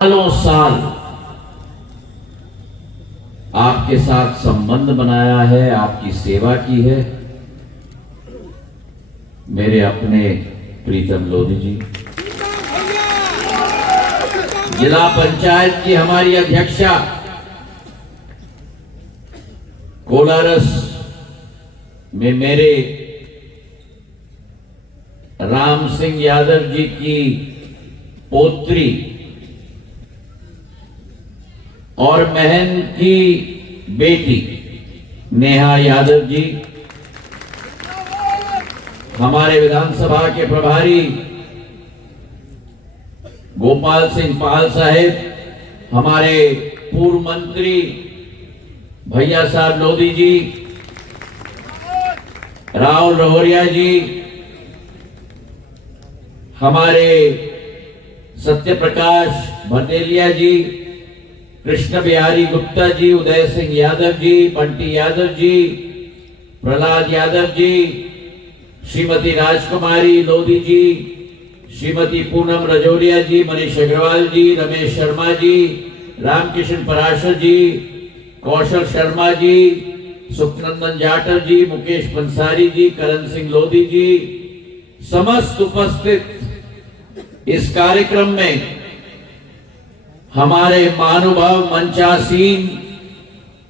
सालों साल आपके साथ संबंध बनाया है, आपकी सेवा की है। मेरे अपने प्रीतम लोधी जी, जिला पंचायत की हमारी अध्यक्षा कोलारस में मेरे राम सिंह यादव जी की पोत्री और बहन की बेटी नेहा यादव जी, हमारे विधानसभा के प्रभारी गोपाल सिंह पाल साहेब, हमारे पूर्व मंत्री भैया साहब लोधी जी, राहुल रहोरिया जी, हमारे सत्यप्रकाश भटेलिया जी, कृष्ण बिहारी गुप्ता जी, उदय सिंह यादव जी, बंटी यादव जी, प्रहलाद यादव जी, श्रीमती राजकुमारी लोधी जी, श्रीमती पूनम रजौरिया जी, मनीष अग्रवाल जी, रमेश शर्मा जी, रामकिशन पराशर जी, कौशल शर्मा जी, सुखनंदन जाटव जी, मुकेश पंसारी जी, करण सिंह लोधी जी, समस्त उपस्थित इस कार्यक्रम में हमारे महानुभाव मंचासीन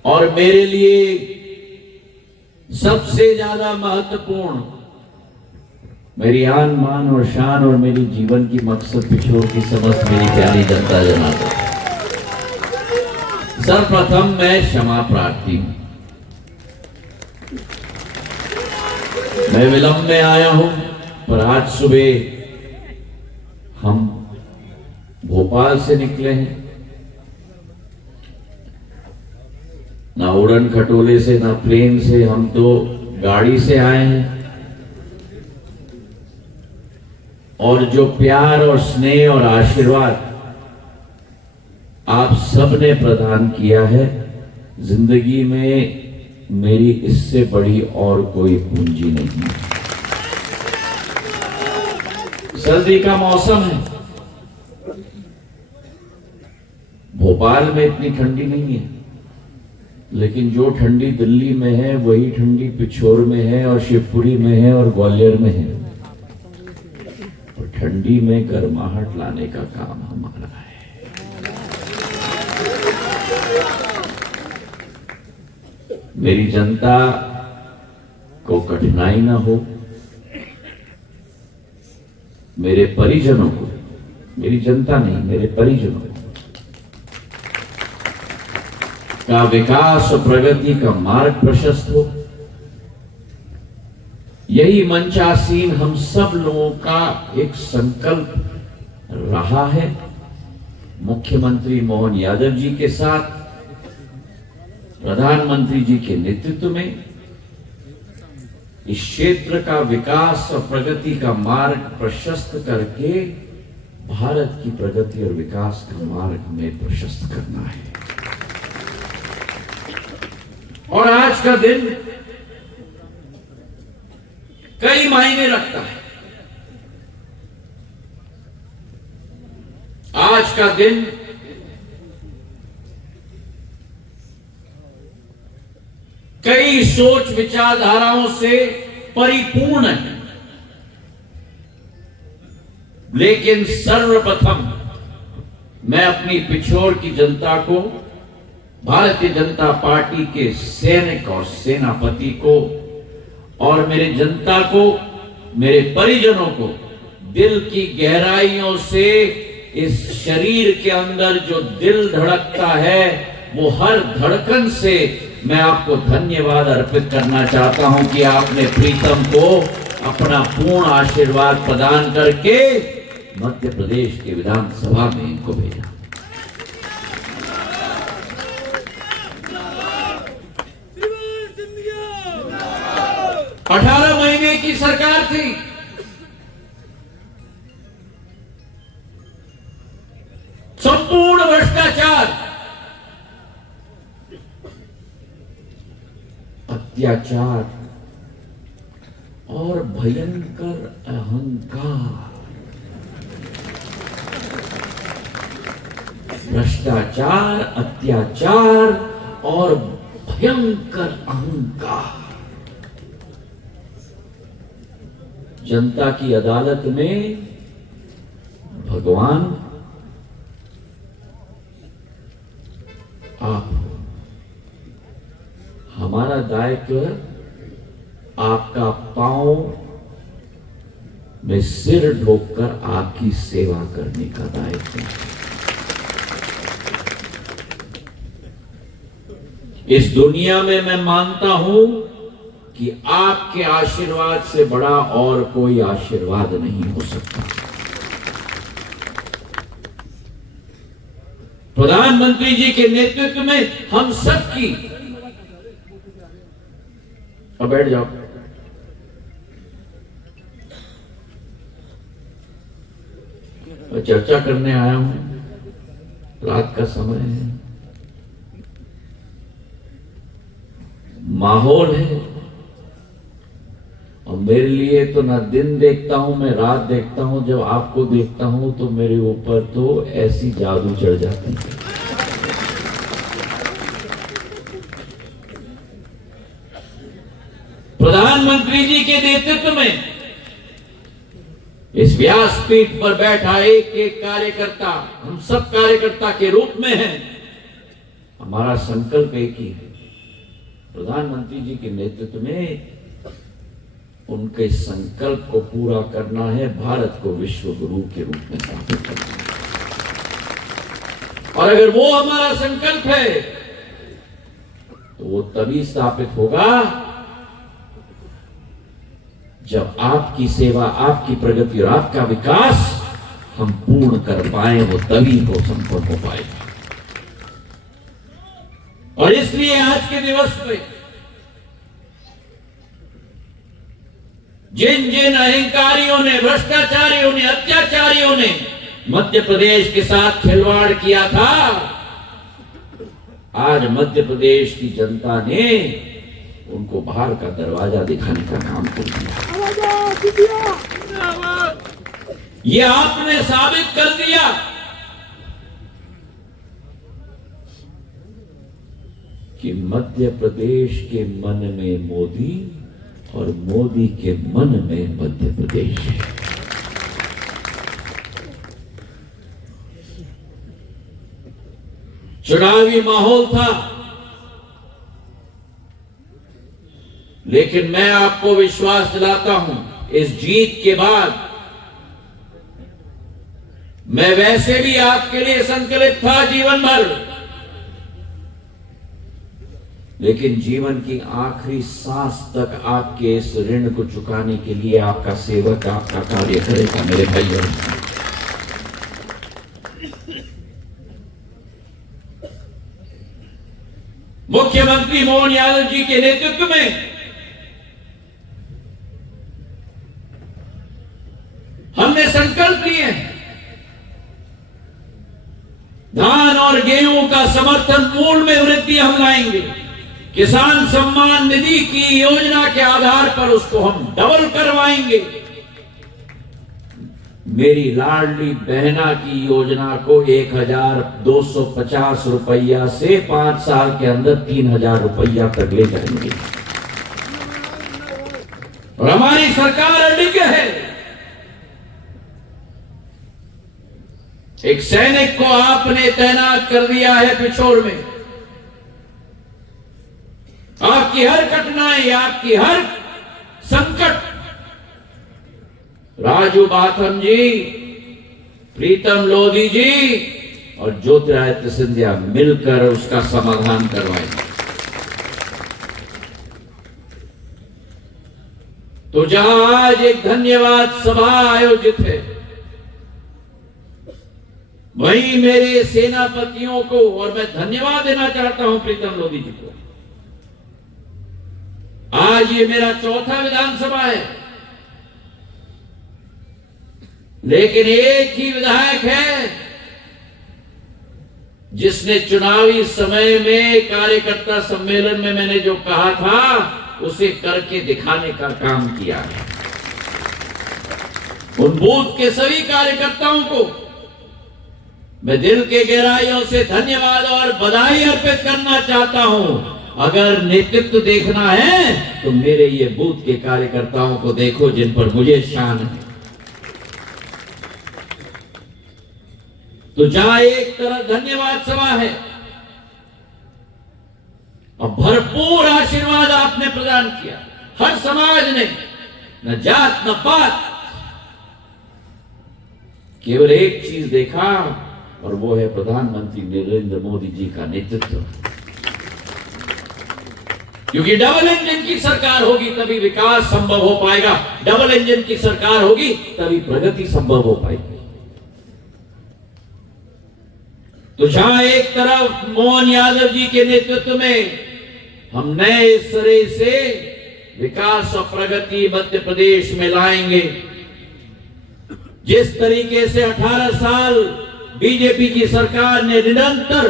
और मेरे लिए सबसे ज्यादा महत्वपूर्ण, मेरी आन मान और शान और मेरी जीवन की मकसद पिछोर की समस्त मेरी प्यारी जनता जनाता, सर्वप्रथम मैं क्षमा प्रार्थी हूं। मैं विलंब में आया हूं, पर आज सुबह हम भोपाल से निकले हैं, ना उड़न खटोले से ना प्लेन से, हम तो गाड़ी से आए हैं। और जो प्यार और स्नेह और आशीर्वाद आप सबने प्रदान किया है, जिंदगी में मेरी इससे बड़ी और कोई पूंजी नहीं है। सर्दी का मौसम है, भोपाल में इतनी ठंडी नहीं है, लेकिन जो ठंडी दिल्ली में है वही ठंडी पिछोर में है और शिवपुरी में है और ग्वालियर में है। और ठंडी में गर्माहट लाने का काम हमारा है। मेरी जनता को कठिनाई ना हो, मेरे परिजनों को, मेरी जनता नहीं, मेरे परिजनों का विकास और प्रगति का मार्ग प्रशस्त हो, यही मंचासीन हम सब लोगों का एक संकल्प रहा है। मुख्यमंत्री मोहन यादव जी के साथ प्रधानमंत्री जी के नेतृत्व में इस क्षेत्र का विकास और प्रगति का मार्ग प्रशस्त करके भारत की प्रगति और विकास का मार्ग हमें प्रशस्त करना है। और आज का दिन कई मायने रखता है। आज का दिन कई सोच विचारधाराओं से परिपूर्ण है, लेकिन सर्वप्रथम मैं अपनी पिछोर की जनता को, भारतीय जनता पार्टी के सैनिक और सेनापति को और मेरे जनता को, मेरे परिजनों को दिल की गहराइयों से, इस शरीर के अंदर जो दिल धड़कता है वो हर धड़कन से मैं आपको धन्यवाद अर्पित करना चाहता हूं कि आपने प्रीतम को अपना पूर्ण आशीर्वाद प्रदान करके मध्य प्रदेश के विधानसभा में इनको भेजा। अठारह महीने की सरकार थी, संपूर्ण भ्रष्टाचार, अत्याचार और भयंकर अहंकार, भ्रष्टाचार, अत्याचार और भयंकर अहंकार। जनता की अदालत में भगवान आप हो। हमारा दायित्व आपका पांव में सिर ढोककर आपकी सेवा करने का दायित्व है। इस दुनिया में मैं मानता हूं कि आपके आशीर्वाद से बड़ा और कोई आशीर्वाद नहीं हो सकता। प्रधानमंत्री जी के नेतृत्व में हम सबकी, अब बैठ जाओ, मैं चर्चा करने आया हूं। रात का समय है, माहौल है, और मेरे लिए तो ना दिन देखता हूं, मैं रात देखता हूं। जब आपको देखता हूं तो मेरे ऊपर तो ऐसी जादू चढ़ जाती है। प्रधानमंत्री जी के नेतृत्व में इस व्यासपीठ पर बैठा एक एक कार्यकर्ता हम सब कार्यकर्ता के रूप में है। हमारा संकल्प एक ही है, प्रधानमंत्री जी के नेतृत्व में उनके संकल्प को पूरा करना है, भारत को विश्व गुरु के रूप में स्थापित करना है। और अगर वो हमारा संकल्प है तो वो तभी स्थापित होगा जब आपकी सेवा, आपकी प्रगति और आपका विकास हम पूर्ण कर पाए, वो तभी हो संभव हो पाएगा। और इसलिए आज के दिवस पे जिन जिन अहंकारियों ने, भ्रष्टाचारियों ने, अत्याचारियों ने मध्य प्रदेश के साथ खिलवाड़ किया था, आज मध्य प्रदेश की जनता ने उनको बाहर का दरवाजा दिखाने का काम कर दिया। ये आपने साबित कर दिया कि मध्य प्रदेश के मन में मोदी और मोदी के मन में मध्य प्रदेश है। चुनावी माहौल था, लेकिन मैं आपको विश्वास दिलाता हूं, इस जीत के बाद मैं वैसे भी आपके लिए संकल्पित था जीवन भर, लेकिन जीवन की आखिरी सांस तक आपके इस ऋण को चुकाने के लिए आपका सेवक आपका कार्य करेगा। मेरे भाइयों, मुख्यमंत्री मोहन यादव जी के नेतृत्व में हमने संकल्प लिए, धान और गेहूं का समर्थन मूल्य में वृद्धि हम लाएंगे। किसान सम्मान निधि की योजना के आधार पर उसको हम डबल करवाएंगे। मेरी लाडली बहना की योजना को 1250 रुपया से 5 साल के अंदर 3000 रुपया तक ले जाएंगे। और हमारी सरकार अडिग है। एक सैनिक को आपने तैनात कर दिया है पिछोर में। आपकी हर कठिनाई, आपकी हर संकट राजू बाथम जी, प्रीतम लोधी जी और ज्योतिरादित्य सिंधिया मिलकर उसका समाधान करवाएंगे। तो जहां आज एक धन्यवाद सभा आयोजित है, वहीं मेरे सेनापतियों को, और मैं धन्यवाद देना चाहता हूं प्रीतम लोधी जी को। आज ये मेरा चौथा विधानसभा है, लेकिन एक ही विधायक है जिसने चुनावी समय में कार्यकर्ता सम्मेलन में मैंने जो कहा था उसे करके दिखाने का काम किया है। उन बूथ के सभी कार्यकर्ताओं को मैं दिल के गहराइयों से धन्यवाद और बधाई अर्पित करना चाहता हूं। अगर नेतृत्व देखना है तो मेरे ये बूथ के कार्यकर्ताओं को देखो, जिन पर मुझे शान है। तो जहां एक तरफ धन्यवाद सभा है और भरपूर आशीर्वाद आपने प्रदान किया, हर समाज ने, न जात न पात, केवल एक चीज देखा और वो है प्रधानमंत्री नरेंद्र मोदी जी का नेतृत्व। क्योंकि डबल इंजन की सरकार होगी तभी विकास संभव हो पाएगा, डबल इंजन की सरकार होगी तभी प्रगति संभव हो पाएगी। तो जहां एक तरफ मोहन यादव जी के नेतृत्व में हम नए सिरे से विकास और प्रगति मध्य प्रदेश में लाएंगे, जिस तरीके से 18 साल बीजेपी की सरकार ने निरंतर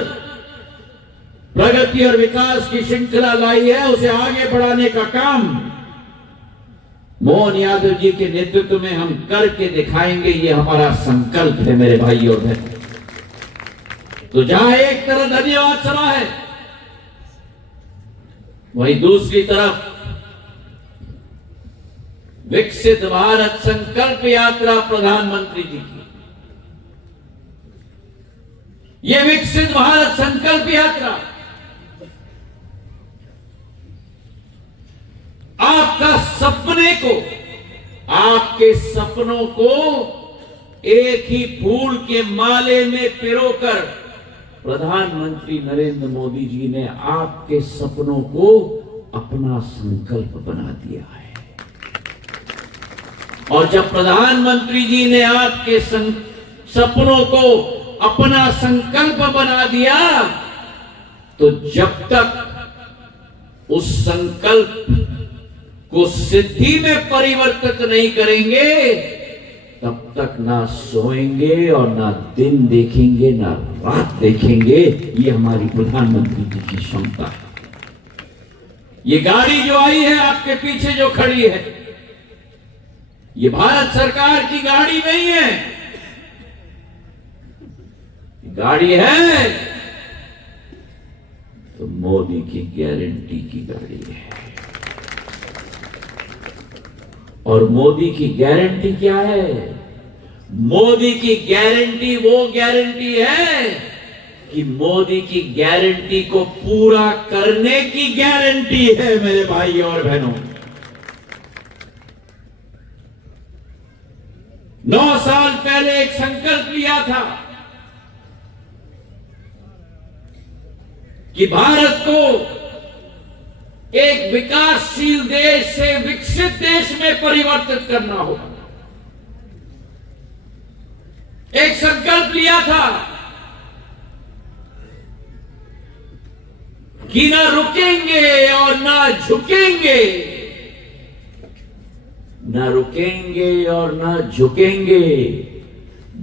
प्रगति और विकास की श्रृंखला लाई है, उसे आगे बढ़ाने का काम मोहन यादव जी के नेतृत्व में हम करके दिखाएंगे। ये हमारा संकल्प है मेरे भाई और बहन। तो जहां एक तरफ धन्यवाद सभा है, वहीं दूसरी तरफ विकसित भारत संकल्प यात्रा प्रधानमंत्री जी की। ये विकसित भारत संकल्प यात्रा आपका सपने को, आपके सपनों को एक ही फूल के माले में पिरोकर प्रधानमंत्री नरेंद्र मोदी जी ने आपके सपनों को अपना संकल्प बना दिया है। और जब प्रधानमंत्री जी ने आपके सपनों को अपना संकल्प बना दिया, तो जब तक उस संकल्प को सिद्धि में परिवर्तित नहीं करेंगे, तब तक ना सोएंगे और ना दिन देखेंगे ना रात देखेंगे। ये हमारी प्रधानमंत्री जी की क्षमता है। ये गाड़ी जो आई है आपके पीछे जो खड़ी है, ये भारत सरकार की गाड़ी नहीं है, गाड़ी है तो मोदी की गारंटी की गाड़ी है। और मोदी की गारंटी क्या है? मोदी की गारंटी वो गारंटी है कि मोदी की गारंटी को पूरा करने की गारंटी है मेरे भाई और बहनों। 9 साल पहले एक संकल्प लिया था कि भारत को एक विकासशील देश से विकसित देश में परिवर्तित करना होगा। एक संकल्प लिया था कि ना रुकेंगे और ना झुकेंगे, ना रुकेंगे और ना झुकेंगे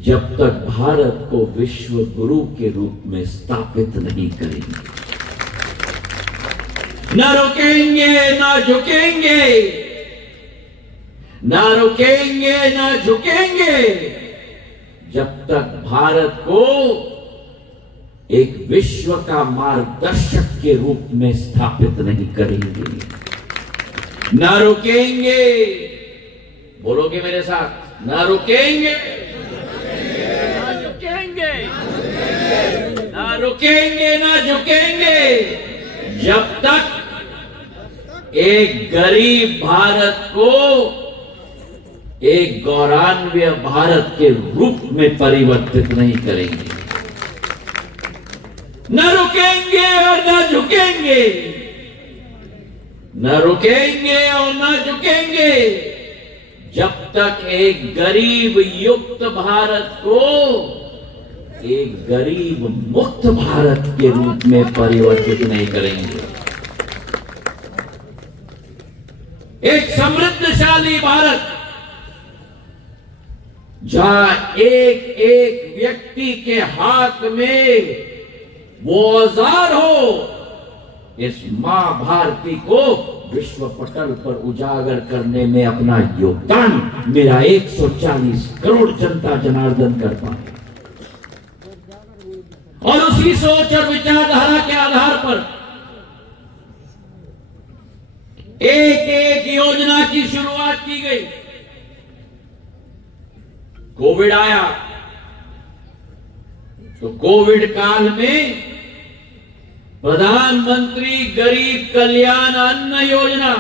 जब तक भारत को विश्व गुरु के रूप में स्थापित नहीं करेंगे। ना रुकेंगे ना झुकेंगे, ना रुकेंगे ना झुकेंगे जब तक भारत को एक विश्व का मार्गदर्शक के रूप में स्थापित नहीं करेंगे। ना रुकेंगे, बोलोगे मेरे साथ, ना रुकेंगे ना झुकेंगे, ना रुकेंगे ना झुकेंगे जब तक एक गरीब भारत को एक गौरवान्वित भारत के रूप में परिवर्तित नहीं करेंगे। न रुकेंगे और न झुकेंगे, न रुकेंगे और न झुकेंगे जब तक एक गरीब युक्त भारत को एक गरीब मुक्त भारत के रूप में परिवर्तित नहीं करेंगे। एक समृद्धशाली भारत जहां एक एक व्यक्ति के हाथ में वो औजार हो, इस मां भारती को विश्व पटल पर उजागर करने में अपना योगदान मेरा 140 करोड़ जनता जनार्दन कर पाए। और उसी सोच और विचारधारा के आधार पर एक एक योजना की शुरुआत की गई। कोविड आया तो कोविड काल में प्रधानमंत्री गरीब कल्याण अन्न योजना,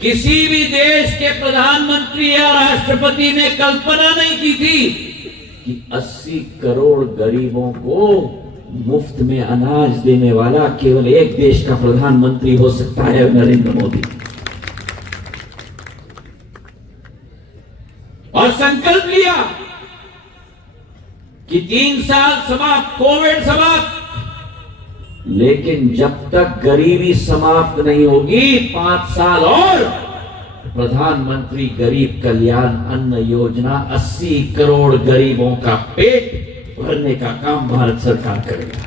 किसी भी देश के प्रधानमंत्री या राष्ट्रपति ने कल्पना नहीं की थी कि 80 करोड़ गरीबों को मुफ्त में अनाज देने वाला केवल एक देश का प्रधानमंत्री हो सकता है, नरेंद्र मोदी। और संकल्प लिया कि 3 साल समाप्त, कोविड समाप्त, लेकिन जब तक गरीबी समाप्त नहीं होगी 5 साल और प्रधानमंत्री गरीब कल्याण अन्न योजना 80 करोड़ गरीबों का पेट भरने का काम भारत सरकार करेगा।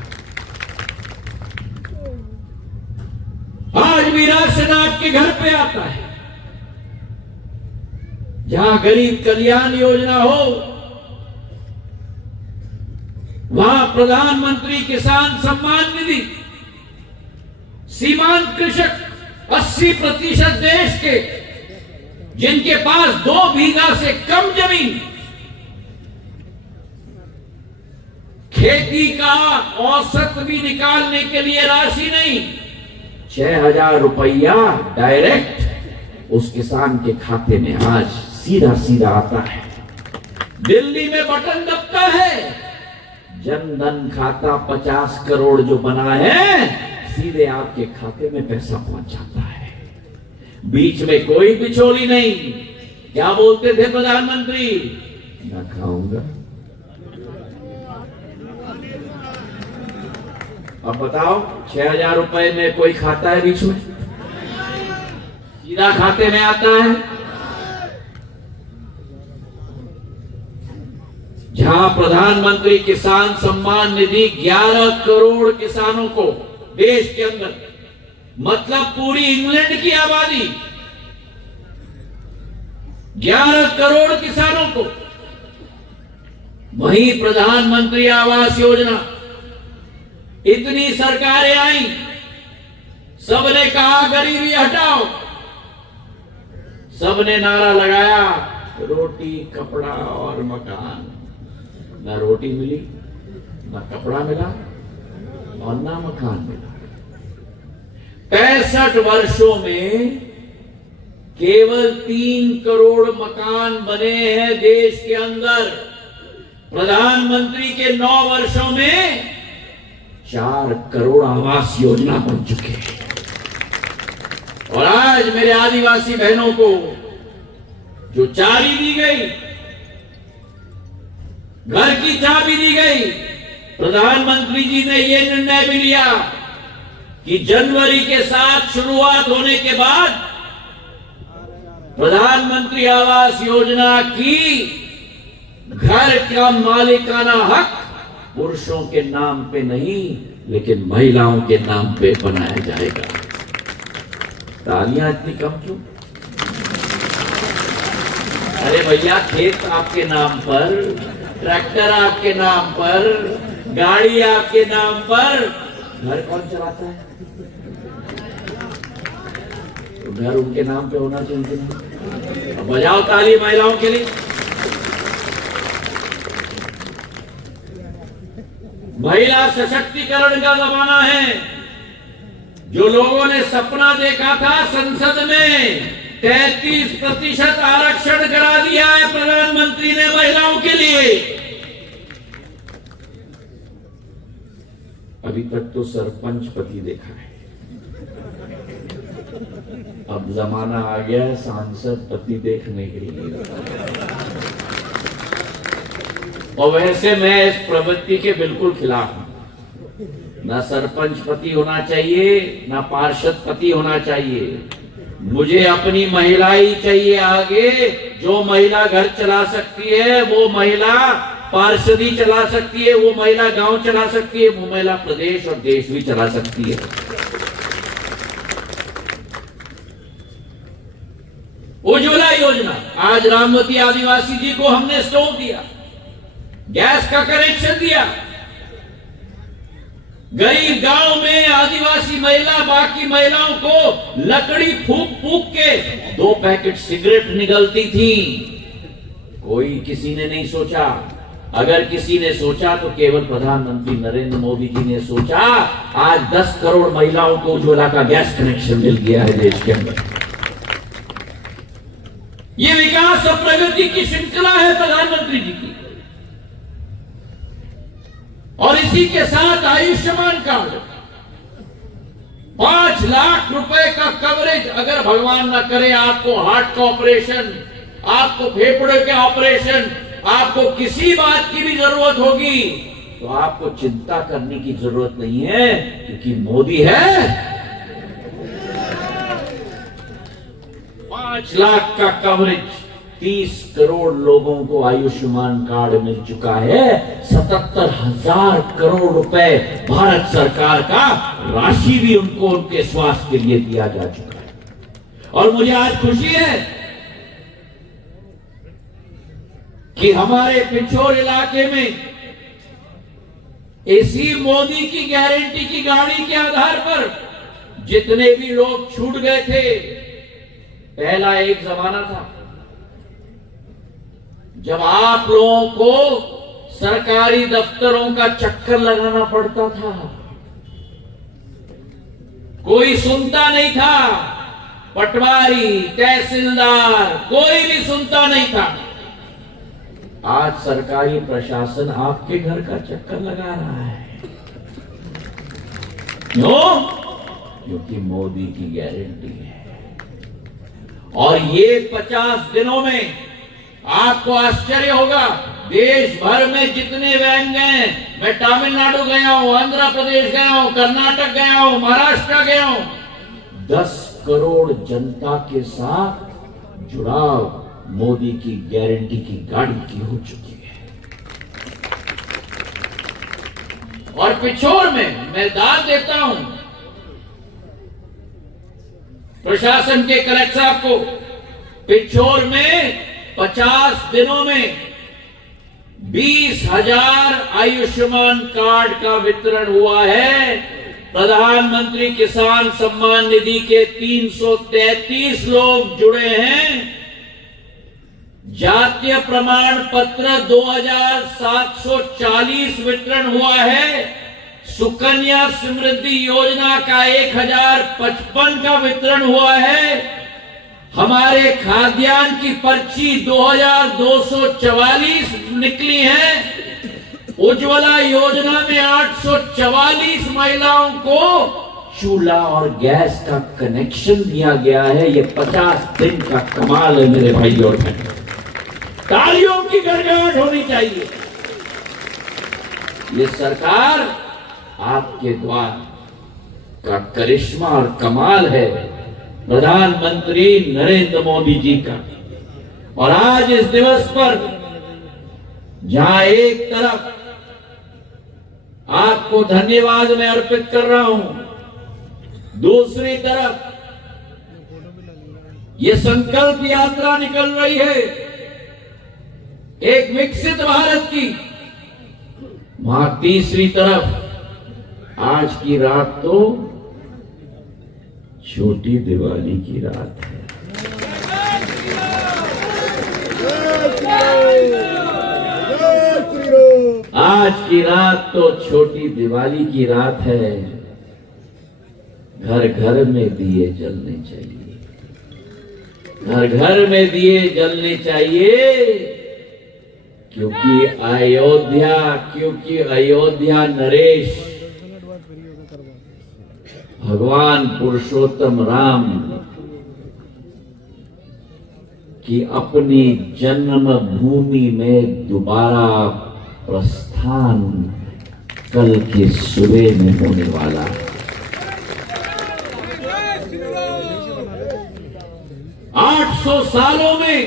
आज भी राशन आपके घर पे आता है। जहां गरीब कल्याण योजना हो वहां प्रधानमंत्री किसान सम्मान निधि, सीमांत कृषक 80% देश के जिनके पास 2 बीघा से कम जमीन, खेती का औसत भी निकालने के लिए राशि नहीं, 6,000 रुपया डायरेक्ट उस किसान के खाते में आज सीधा सीधा आता है। दिल्ली में बटन दबता है, जन धन खाता 50 करोड़ जो बना है सीधे आपके खाते में पैसा पहुंच जाता है। बीच में कोई बिचौली नहीं। क्या बोलते थे प्रधानमंत्री? ना खाऊंगा। अब बताओ 6,000 रुपए में कोई खाता है बीच में? सीधा खाते में आता है। जहां प्रधानमंत्री किसान सम्मान निधि 11 करोड़ किसानों को देश के अंदर, मतलब पूरी इंग्लैंड की आबादी, 11 करोड़ किसानों को, वहीं प्रधानमंत्री आवास योजना, इतनी सरकारें आई, सबने कहा गरीबी हटाओ, सबने नारा लगाया रोटी कपड़ा और मकान। ना रोटी मिली, ना कपड़ा मिला और ना मकान मिला। 65 वर्षों में केवल 3 करोड़ मकान बने हैं देश के अंदर। प्रधानमंत्री के 9 वर्षों में 4 करोड़ आवास योजना बन चुके हैं। और आज मेरे आदिवासी बहनों को जो चाबी दी गई, घर की चाबी दी गई, प्रधानमंत्री जी ने यह निर्णय भी लिया कि जनवरी के साथ शुरुआत होने के बाद प्रधानमंत्री आवास योजना की घर का मालिकाना हक पुरुषों के नाम पे नहीं लेकिन महिलाओं के नाम पे बनाया जाएगा। तालियां इतनी कम क्यों? अरे भैया, खेत आपके नाम पर, ट्रैक्टर आपके नाम पर, गाड़ी आपके नाम पर, घर कौन चलाता है? तो घर उनके नाम पे होना चाहिए। अब बजाओ ताली महिलाओं के लिए। महिला सशक्तिकरण का जमाना है। जो लोगों ने सपना देखा था संसद में 33% आरक्षण करा दिया है प्रधानमंत्री ने महिलाओं के लिए। अभी तक तो सरपंच पति देखा है, अब जमाना आ गया है सांसद पति देखने के लिए। और वैसे मैं इस प्रवृत्ति के बिल्कुल खिलाफ हूं। ना सरपंच पति होना चाहिए, ना पार्षद पति होना चाहिए। मुझे अपनी महिला ही चाहिए आगे। जो महिला घर चला सकती है वो महिला पार्षदी चला सकती है, वो महिला गांव चला सकती है, वो महिला प्रदेश और देश भी चला सकती है। उज्ज्वला योजना, आज रामवती आदिवासी जी को हमने स्टोव दिया, गैस का कनेक्शन दिया। गरीब गांव में आदिवासी महिला बाकी महिलाओं को लकड़ी फूंक फूंक के 2 पैकेट सिगरेट निगलती थी। कोई किसी ने नहीं सोचा। अगर किसी ने सोचा तो केवल प्रधानमंत्री नरेंद्र मोदी जी ने सोचा। आज 10 करोड़ महिलाओं को उज्ज्वला का गैस कनेक्शन मिल गया है देश के अंदर। ये विकास और प्रगति की श्रृंखला है प्रधानमंत्री जी की। और इसी के साथ आयुष्मान कार्ड 5 लाख रुपए का कवरेज। अगर भगवान ना करे आपको हार्ट का ऑपरेशन, आपको फेफड़े के ऑपरेशन, आपको किसी बात की भी जरूरत होगी तो आपको चिंता करने की जरूरत नहीं है, क्योंकि मोदी है। 5 लाख का कवरेज, 30 करोड़ लोगों को आयुष्मान कार्ड मिल चुका है। 77,000 करोड़ रुपए भारत सरकार का राशि भी उनको उनके स्वास्थ्य के लिए दिया जा चुका है। और मुझे आज खुशी है कि हमारे पिछोर इलाके में इसी मोदी की गारंटी की गाड़ी के आधार पर जितने भी लोग छूट गए थे। पहला एक जमाना था जब आप लोगों को सरकारी दफ्तरों का चक्कर लगाना पड़ता था, कोई सुनता नहीं था। पटवारी, तहसीलदार, कोई भी सुनता नहीं था। आज सरकारी प्रशासन आपके घर का चक्कर लगा रहा है। क्यों? क्योंकि मोदी की गारंटी है। और ये 50 दिनों में आपको आश्चर्य होगा, देश भर में जितने बैंक गए, मैं तमिलनाडु गया हूं, आंध्र प्रदेश गया हूं, कर्नाटक गया हूं, महाराष्ट्र गया हूं, 10 करोड़ जनता के साथ जुड़ाव मोदी की गारंटी की गाड़ी की हो चुकी है। और पिछोर में मैं दाद देता हूं प्रशासन के कलेक्टर साहब को। पिछोर में 50 दिनों में 20,000 आयुष्मान कार्ड का वितरण हुआ है। प्रधानमंत्री किसान सम्मान निधि के 333 लोग जुड़े हैं। जातीय प्रमाण पत्र 2,740 वितरण हुआ है। सुकन्या समृद्धि योजना का 1,055 का वितरण हुआ है। हमारे खाद्यान्न की पर्ची 2,244 निकली है। उज्ज्वला योजना में 844 महिलाओं को चूल्हा और गैस का कनेक्शन दिया गया है। ये 50 दिन का कमाल है मेरे भाई और बहनों। तालियों की गड़गड़ाहट होनी चाहिए। ये सरकार आपके द्वार का करिश्मा और कमाल है, प्रधानमंत्री नरेंद्र मोदी जी का। और आज इस दिवस पर जहां एक तरफ आपको धन्यवाद मैं अर्पित कर रहा हूं, दूसरी तरफ ये संकल्प यात्रा निकल रही है एक विकसित भारत की, वहां तीसरी तरफ आज की रात तो छोटी दिवाली की रात है। आज की रात तो छोटी दिवाली की रात है। घर घर में दिए जलने चाहिए, घर घर में दिए जलने चाहिए, क्योंकि अयोध्या नरेश भगवान पुरुषोत्तम राम की अपनी जन्म भूमि में दोबारा प्रस्थान कल की सुबह में होने वाला है। 800 सालों में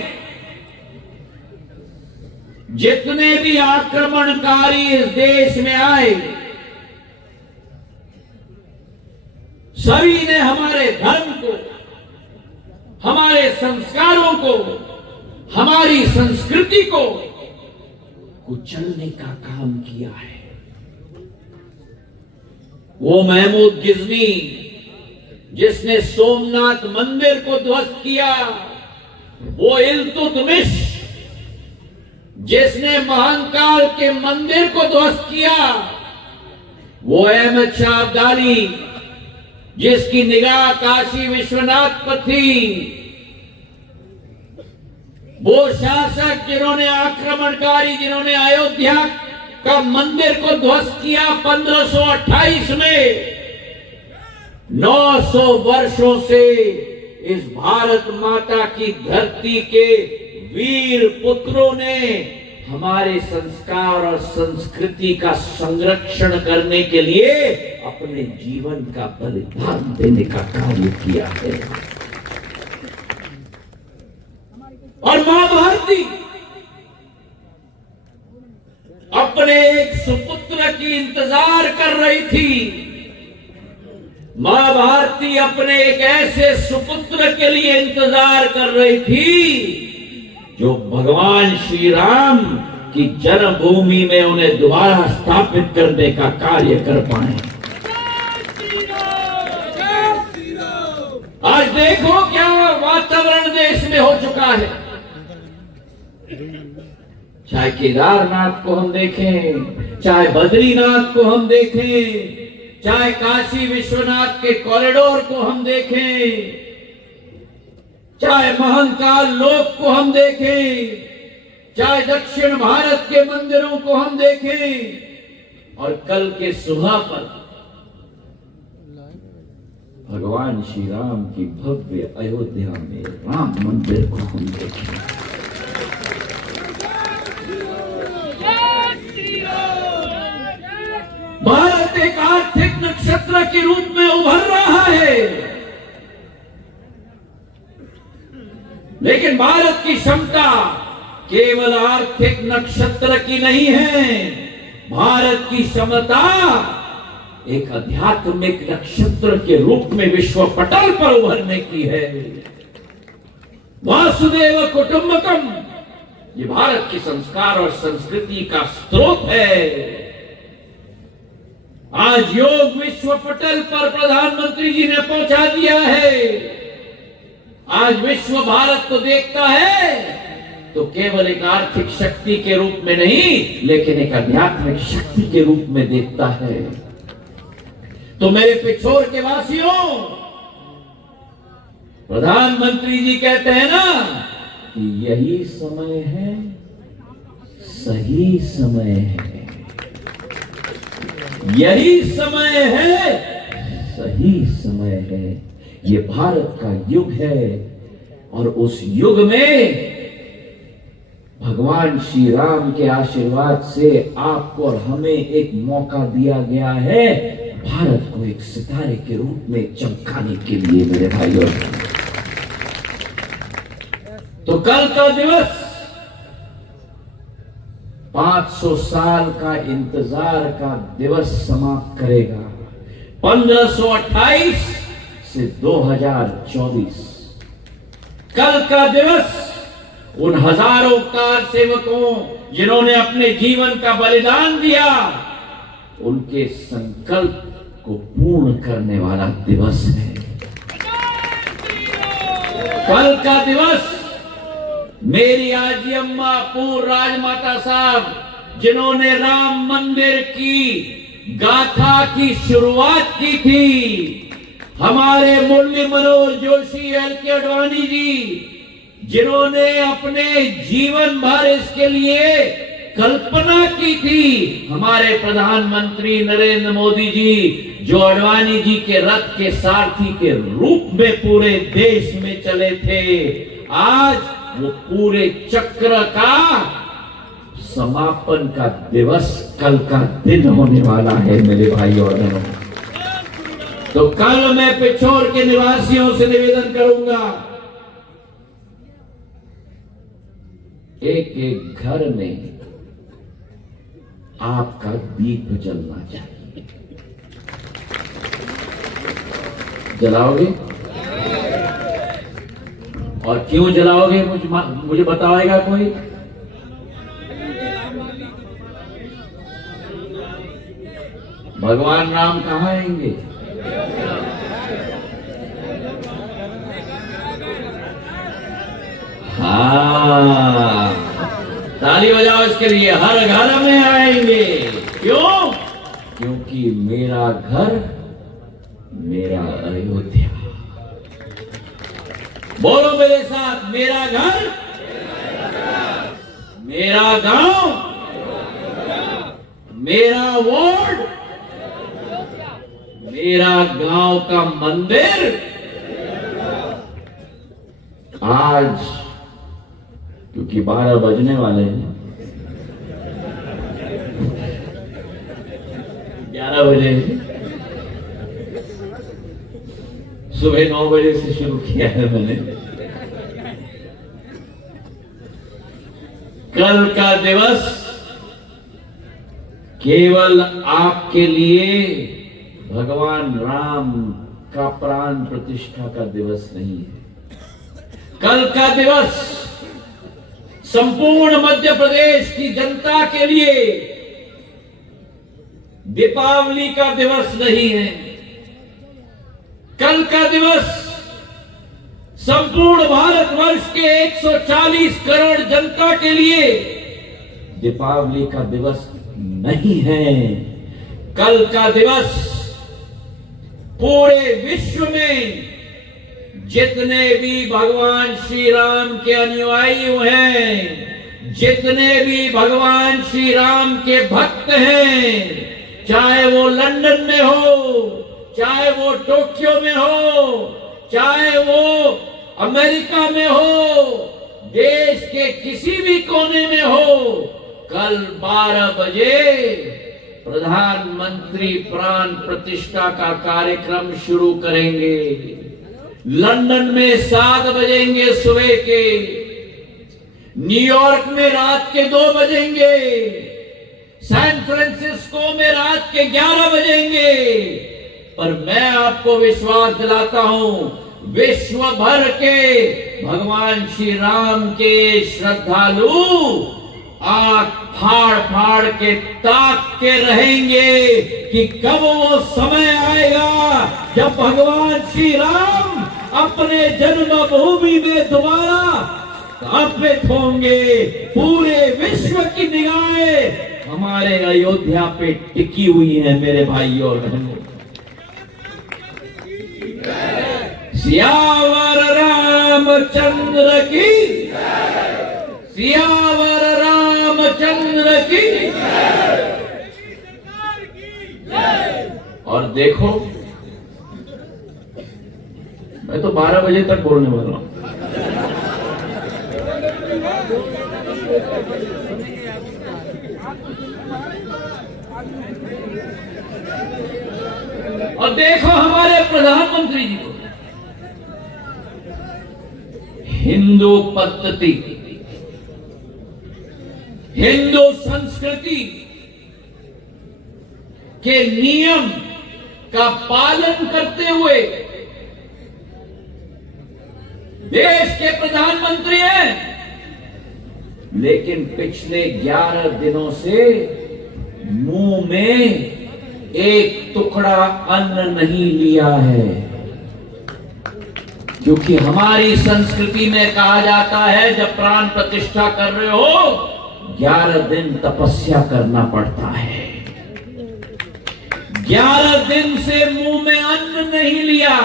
जितने भी आक्रमणकारी इस देश में आए, सभी ने हमारे धर्म को, हमारे संस्कारों को, हमारी संस्कृति को कुचलने का काम किया है। वो महमूद गिजनी जिसने सोमनाथ मंदिर को ध्वस्त किया, वो इल्तुतमिश जिसने महंकाल के मंदिर को ध्वस्त किया, वो अहमद शाह अब्दाली जिसकी निगाह काशी विश्वनाथ पर थी, वो शासक जिन्होंने आक्रमणकारी जिन्होंने अयोध्या का मंदिर को ध्वस्त किया 1528 में। 900 वर्षों से इस भारत माता की धरती के वीर पुत्रों ने हमारे संस्कार और संस्कृति का संरक्षण करने के लिए अपने जीवन का बलिदान देने का कार्य किया है। और मां भारती अपने एक सुपुत्र की इंतजार कर रही थी। मां भारती अपने एक ऐसे सुपुत्र के लिए इंतजार कर रही थी जो भगवान श्री राम की जन्मभूमि में उन्हें दोबारा स्थापित करने का कार्य कर पाए। आज देखो क्या वातावरण देश में हो चुका है। चाहे केदारनाथ को हम देखें, चाहे बद्रीनाथ को हम देखें, चाहे काशी विश्वनाथ के कॉरिडोर को हम देखें, चाहे महंकाल लोक को हम देखें, चाहे दक्षिण भारत के मंदिरों को हम देखें, और कल के सुबह पर भगवान श्री राम की भव्य अयोध्या में राम मंदिर को हम देखें। भारत एक आर्थिक नक्षत्र के रूप में उभर रहा है, लेकिन भारत की क्षमता केवल आर्थिक नक्षत्र की नहीं है। भारत की क्षमता एक आध्यात्मिक नक्षत्र के रूप में विश्व पटल पर उभरने की है। वासुदेव कुटुंबकम ये भारत के संस्कार और संस्कृति का स्रोत है। आज योग विश्व पटल पर प्रधानमंत्री जी ने पहुंचा दिया है। आज विश्व भारत को देखता है तो केवल एक आर्थिक शक्ति के रूप में नहीं, लेकिन एक आध्यात्मिक शक्ति के रूप में देखता है। तो मेरे पिछोर के वासियों, प्रधानमंत्री जी कहते हैं ना कि यही समय है, सही समय है, यही समय है, सही समय है। ये भारत का युग है और उस युग में भगवान श्री राम के आशीर्वाद से आपको और हमें एक मौका दिया गया है भारत को एक सितारे के रूप में चमकाने के लिए। मेरे भाइयों, तो कल का दिवस 500 साल का इंतजार का दिवस समाप्त करेगा। 1528 से 2024 कल का दिवस उन हजारों कार सेवकों जिन्होंने अपने जीवन का बलिदान दिया, उनके संकल्प को पूर्ण करने वाला दिवस है। कल का दिवस मेरी आजी अम्मा पूर्व राजमाता साहब जिन्होंने राम मंदिर की गाथा की शुरुआत की थी, हमारे मुरली मनोहर जोशी, एल.के. अडवाणी जी जिन्होंने अपने जीवन भर इसके लिए कल्पना की थी, हमारे प्रधानमंत्री नरेंद्र मोदी जी जो अडवाणी जी के रथ के सारथी के रूप में पूरे देश में चले थे, आज वो पूरे चक्र का समापन का दिवस कल का दिन होने वाला है। मेरे भाई और बहनों, तो कल मैं पिछोर के निवासियों से निवेदन करूंगा, एक एक घर में आपका दीप जलना चाहिए। जलाओगे? और क्यों जलाओगे मुझे बताएगा कोई? भगवान राम कहाँ आएंगे? हाँ, ताली बजाओ इसके लिए। हर घर में आएंगे। क्यों? क्योंकि मेरा घर मेरा अयोध्या। बोलो मेरे साथ, मेरा घर मेरा गांव मेरा वार्ड मेरा गांव का मंदिर। आज क्योंकि 12 बजने वाले हैं, 11 बजे, सुबह 9 बजे से शुरू किया है मैंने। कल का दिवस केवल आपके लिए भगवान राम का प्राण प्रतिष्ठा का दिवस नहीं है। कल का दिवस संपूर्ण मध्य प्रदेश की जनता के लिए दीपावली का दिवस नहीं है। कल का दिवस संपूर्ण भारतवर्ष के 140 करोड़ जनता के लिए दीपावली का दिवस नहीं है। कल का दिवस पूरे विश्व में जितने भी भगवान श्री राम के अनुयायी हैं, जितने भी भगवान श्री राम के भक्त हैं, चाहे वो लंदन में हो, चाहे वो टोक्यो में हो, चाहे वो अमेरिका में हो, देश के किसी भी कोने में हो, कल 12 बजे प्रधानमंत्री प्राण प्रतिष्ठा का कार्यक्रम शुरू करेंगे। लंदन में 7 बजेंगे सुबह के, न्यूयॉर्क में रात के 2 बजेंगे, सैन फ्रांसिस्को में रात के 11 बजेंगे। पर मैं आपको विश्वास दिलाता हूं, विश्व भर के भगवान श्री राम के श्रद्धालु आंख फाड़ फाड़ के ताक के रहेंगे कि कब वो समय आएगा जब भगवान श्री राम अपने जन्मभूमि में दोबारा स्थापित होंगे। पूरे विश्व की निगाहें हमारे अयोध्या पे टिकी हुई है मेरे भाइयों और बहनों। सियावर रामचंद्र की, सियावर रामचंद्र की। और देखो, मैं तो 12 बजे तक बोलने वाला हूं। और देखो हमारे प्रधानमंत्री जी को हिंदू पद्धति, हिंदू संस्कृति के नियम का पालन करते हुए देश के प्रधानमंत्री हैं, लेकिन पिछले 11 दिनों से मुंह में एक टुकड़ा अन्न नहीं लिया है। क्योंकि हमारी संस्कृति में कहा जाता है जब प्राण प्रतिष्ठा कर रहे हो 11 दिन तपस्या करना पड़ता है। 11 दिन से मुंह में अन्न नहीं लिया,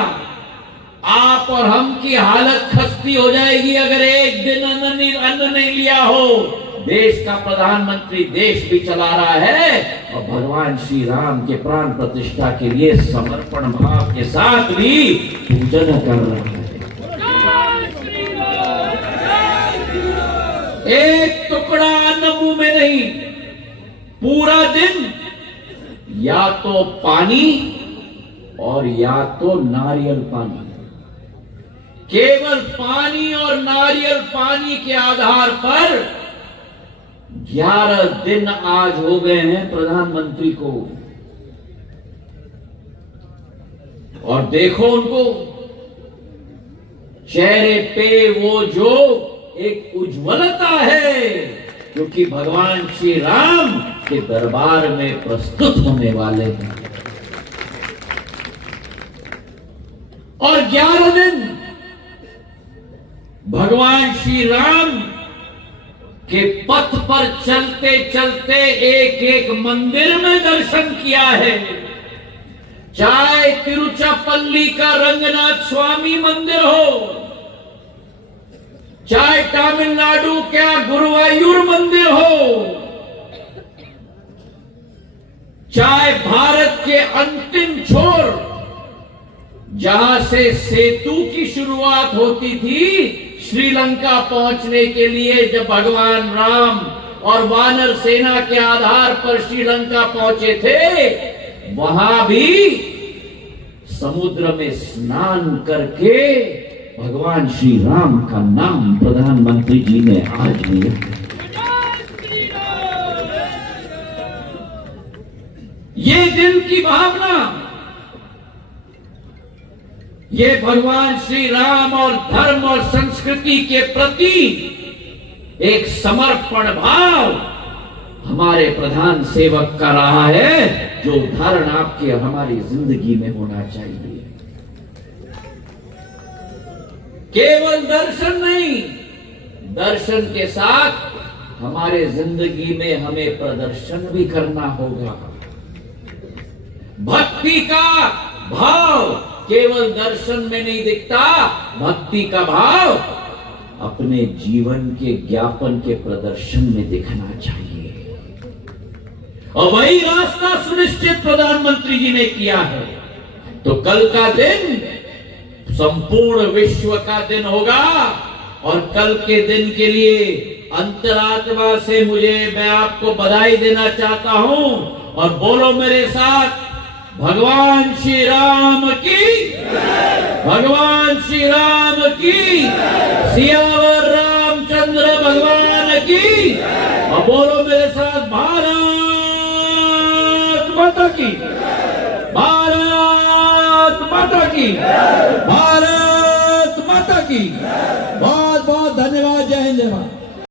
आप और हम की हालत खस्ती हो जाएगी अगर एक दिन अन्न नहीं लिया हो। देश का प्रधानमंत्री देश भी चला रहा है और भगवान श्री राम के प्राण प्रतिष्ठा के लिए समर्पण भाव के साथ भी पूजन कर रहा है। एक टुकड़ा अन्न मुंह में नहीं, पूरा दिन या तो पानी और या तो नारियल पानी, केवल पानी और नारियल पानी के आधार पर 11 दिन आज हो गए हैं प्रधानमंत्री को। और देखो उनको चेहरे पे वो जो एक उज्ज्वलता है, क्योंकि भगवान श्री राम के दरबार में प्रस्तुत होने वाले हैं। और 11 दिन भगवान श्री राम के पथ पर चलते चलते एक एक मंदिर में दर्शन किया है। चाहे तिरुचिरापल्ली का रंगनाथ स्वामी मंदिर हो, चाहे तमिलनाडु का गुरुवायूर मंदिर हो, चाहे भारत के अंतिम छोर जहां से सेतु की शुरुआत होती थी श्रीलंका पहुंचने के लिए, जब भगवान राम और वानर सेना के आधार पर श्रीलंका पहुंचे थे, वहां भी समुद्र में स्नान करके भगवान श्री राम का नाम प्रधानमंत्री जी ने आज लिया। ये दिल की भावना, ये भगवान श्री राम और धर्म और संस्कृति के प्रति एक समर्पण भाव हमारे प्रधान सेवक का रहा है, जो उदाहरण आपके हमारी जिंदगी में होना चाहिए। केवल दर्शन नहीं, दर्शन के साथ हमारे जिंदगी में हमें प्रदर्शन भी करना होगा। भक्ति का भाव केवल दर्शन में नहीं दिखता, भक्ति का भाव अपने जीवन के ज्ञापन के प्रदर्शन में दिखना चाहिए। और वही रास्ता सुनिश्चित प्रधानमंत्री जी ने किया है। तो कल का दिन संपूर्ण विश्व का दिन होगा, और कल के दिन के लिए अंतरात्मा से मैं आपको बधाई देना चाहता हूं। और बोलो मेरे साथ, भगवान श्री राम की, भगवान श्री राम की, सियावर रामचंद्र भगवान की। और बोलो मेरे साथ, भारत माता की, भारत माता की, भारत माता की।